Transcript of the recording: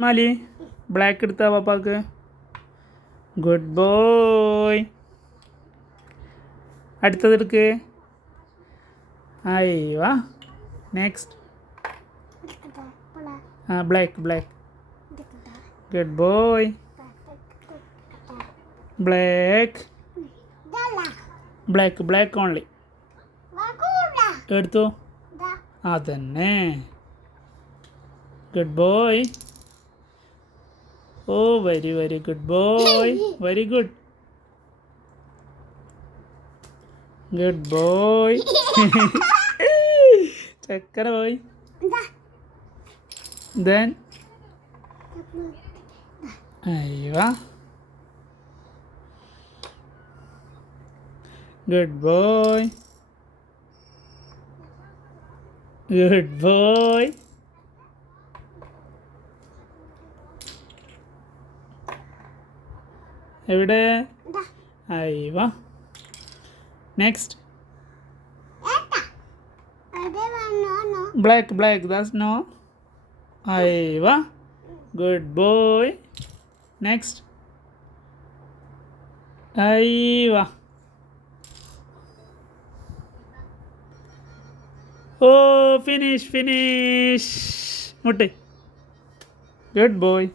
മാലി black എടുത്താ പാപ്പാക്ക്. Good boy. അടുത്തത് എടുക്ക്. അയ്യോ. Next. Black. Good boy. Black only. എടുത്തു. അതന്നെ. Good boy. Oh very good boy. Very good. Good boy. ചക്കര ബോയ്. ദെൻ അയ്യോ. Good boy. എവിടെ? അയ്യോ. നെക്സ്റ്റ്. Black that's no. അയ്യോ. Good boy. നെക്സ്റ്റ്. അയ്യോ. Oh finish. മുട്ടെ. Good boy.